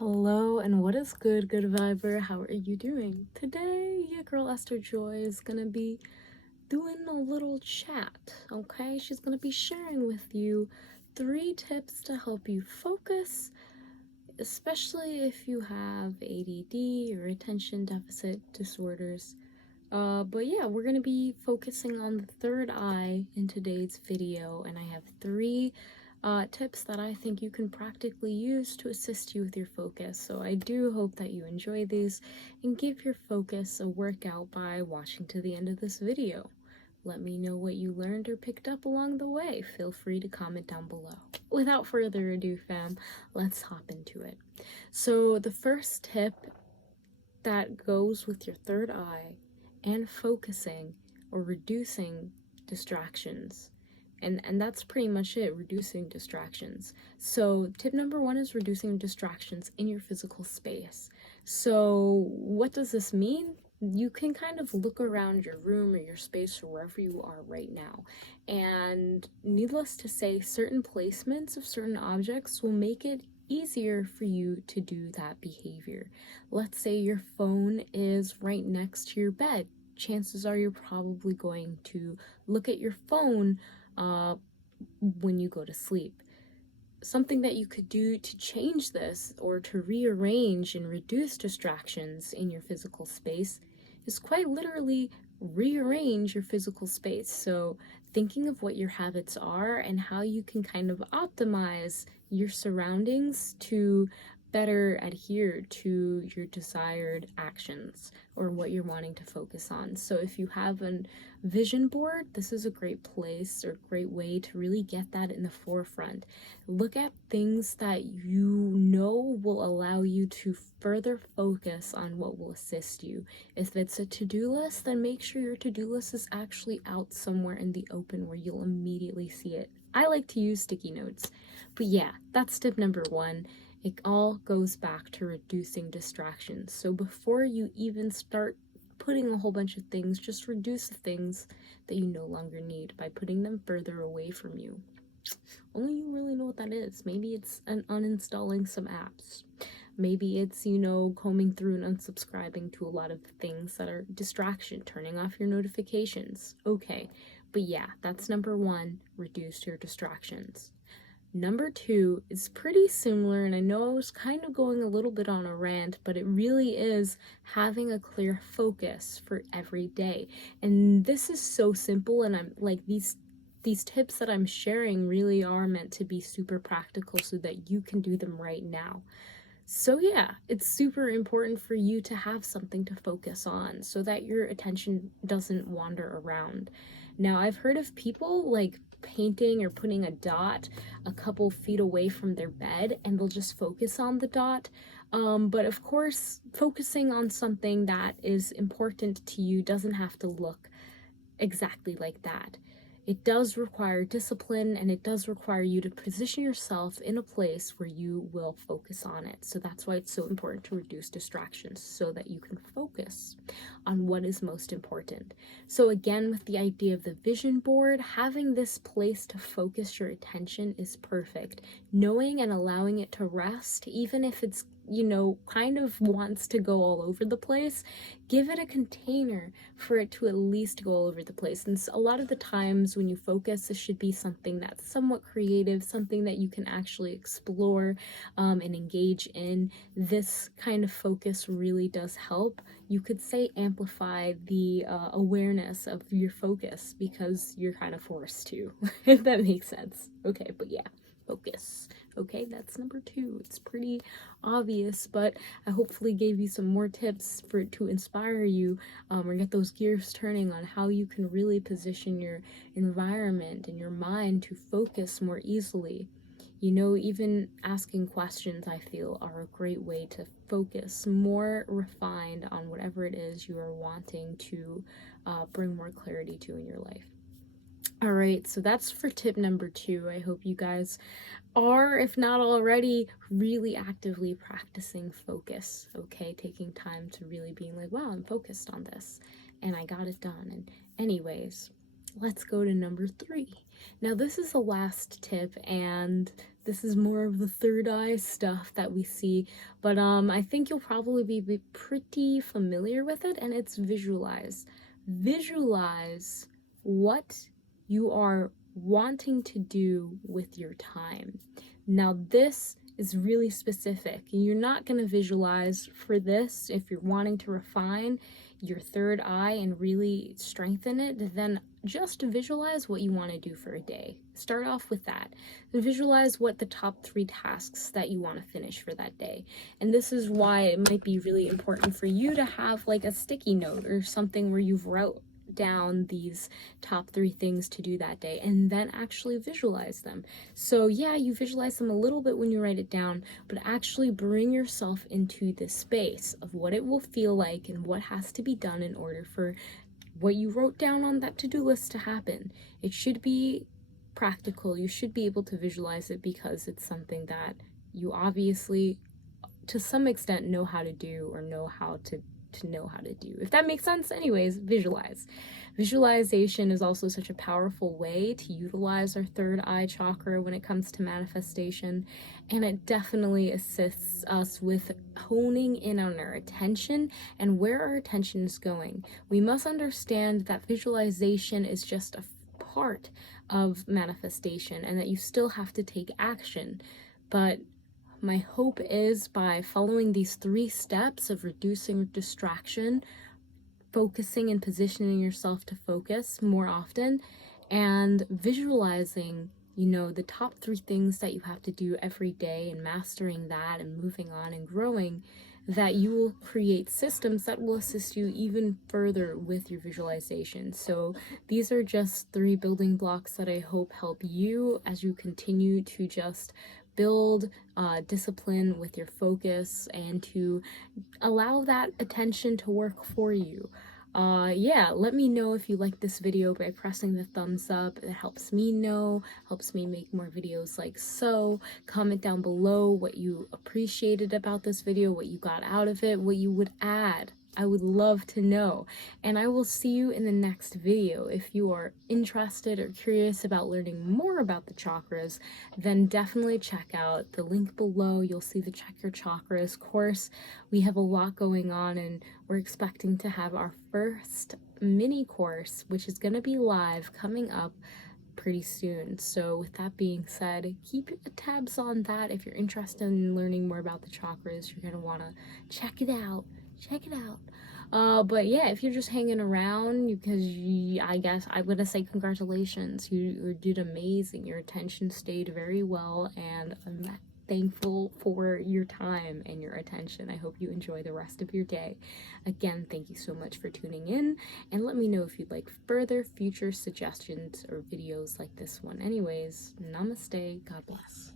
Hello and what is good viber? How are you doing? Today, your girl Esther Joy is gonna be doing a little chat, okay? She's gonna be sharing with you 3 tips to help you focus, especially if you have ADD or attention deficit disorders. But yeah, we're gonna be focusing on the third eye in today's video, and I have 3 tips that I think you can practically use to assist you with your focus. So I do hope that you enjoy these and give your focus a workout by watching to the end of this video. Let me know what you learned or picked up along the way. Feel free to comment down below. Without further ado, fam, let's hop into it. So the first tip that goes with your third eye and focusing or reducing distractions. And that's pretty much it, reducing distractions. So tip number 1 is reducing distractions in your physical space. So what does this mean? You can kind of look around your room or your space or wherever you are right now. And needless to say, certain placements of certain objects will make it easier for you to do that behavior. Let's say your phone is right next to your bed. Chances are you're probably going to look at your phone when you go to sleep. Something that you could do to change this or to rearrange and reduce distractions in your physical space is quite literally rearrange your physical space. So thinking of what your habits are and how you can kind of optimize your surroundings to better adhere to your desired actions or what you're wanting to focus on. So if you have a vision board, this is a great place or great way to really get that in the forefront. Look at things that you know will allow you to further focus on what will assist you. If it's a to-do list, then make sure your to-do list is actually out somewhere in the open where you'll immediately see it. I like to use sticky notes. But yeah, that's tip number 1. It all goes back to reducing distractions. So before you even start putting a whole bunch of things, just reduce the things that you no longer need by putting them further away from you. Only you really know what that is. Maybe it's uninstalling some apps. Maybe it's, combing through and unsubscribing to a lot of things that are distraction, turning off your notifications. Okay, but yeah, that's number 1, reduce your distractions. Number 2 is pretty similar, and I know I was kind of going a little bit on a rant, but it really is having a clear focus for every day. And this is so simple, and I'm like, these tips that I'm sharing really are meant to be super practical so that you can do them right now. So yeah, it's super important for you to have something to focus on so that your attention doesn't wander around. Now, I've heard of people like painting or putting a dot a couple feet away from their bed and they'll just focus on the dot. But of course, focusing on something that is important to you doesn't have to look exactly like that. It does require discipline, and it does require you to position yourself in a place where you will focus on it. So that's why it's so important to reduce distractions so that you can focus on what is most important. So again, with the idea of the vision board, having this place to focus your attention is perfect. Knowing and allowing it to rest, even if it's kind of wants to go all over the place, give it a container for it to at least go all over the place. And so a lot of the times when you focus, this should be something that's somewhat creative, something that you can actually explore and engage in. This kind of focus really does help. You could say amplify the awareness of your focus because you're kind of forced to, if that makes sense. Okay, but yeah. Focus. Okay, that's number 2. It's pretty obvious, but I hopefully gave you some more tips to inspire you or get those gears turning on how you can really position your environment and your mind to focus more easily. Even asking questions, I feel, are a great way to focus more refined on whatever it is you are wanting to bring more clarity to in your life. All right, so that's for tip number 2. I hope you guys are, if not already, really actively practicing focus, okay? Taking time to really being like, wow, I'm focused on this and I got it done. And anyways, let's go to number 3. Now, this is the last tip, and This is more of the third eye stuff that we see, but I think you'll probably be pretty familiar with it, and it's visualize. Visualize what you are wanting to do with your time. Now, this is really specific. You're not going to visualize for this if you're wanting to refine your third eye and really strengthen it, then just visualize what you want to do for a day. Start off with that. Visualize what the top 3 tasks that you want to finish for that day. And this is why it might be really important for you to have like a sticky note or something where you've wrote down these top 3 things to do that day and then actually visualize them. So yeah, you visualize them a little bit when you write it down, but actually bring yourself into this space of what it will feel like and what has to be done in order for what you wrote down on that to-do list to happen. It should be practical. You should be able to visualize it because it's something that you obviously to some extent know how to do or know how to do. If that makes sense. Anyways, visualize. Visualization is also such a powerful way to utilize our third eye chakra when it comes to manifestation, and it definitely assists us with honing in on our attention and where our attention is going. We must understand that visualization is just a part of manifestation and that you still have to take action, but my hope is by following these 3 steps of reducing distraction, focusing and positioning yourself to focus more often, and visualizing, the top 3 things that you have to do every day and mastering that and moving on and growing, that you will create systems that will assist you even further with your visualization. So these are just 3 building blocks that I hope help you as you continue to just build discipline with your focus and to allow that attention to work for you. Yeah, let me know if you like this video by pressing the thumbs up. It helps me know, helps me make more videos like so. Comment down below what you appreciated about this video, what you got out of it, what you would add. I would love to know, and I will see you in the next video. If you are interested or curious about learning more about the chakras, then definitely check out the link below. You'll see the Check Your Chakras course. We have a lot going on, and we're expecting to have our first mini course, which is going to be live coming up pretty soon. So with that being said, keep tabs on that. If you're interested in learning more about the chakras, you're going to want to check it out. But yeah, if you're just hanging around because I guess I'm gonna say congratulations, you did amazing. Your attention stayed very well, and I'm thankful for your time and your attention. I hope you enjoy the rest of your day. Again, thank you so much for tuning in, and let me know if you'd like further future suggestions or videos like this one. Anyways, namaste, God bless.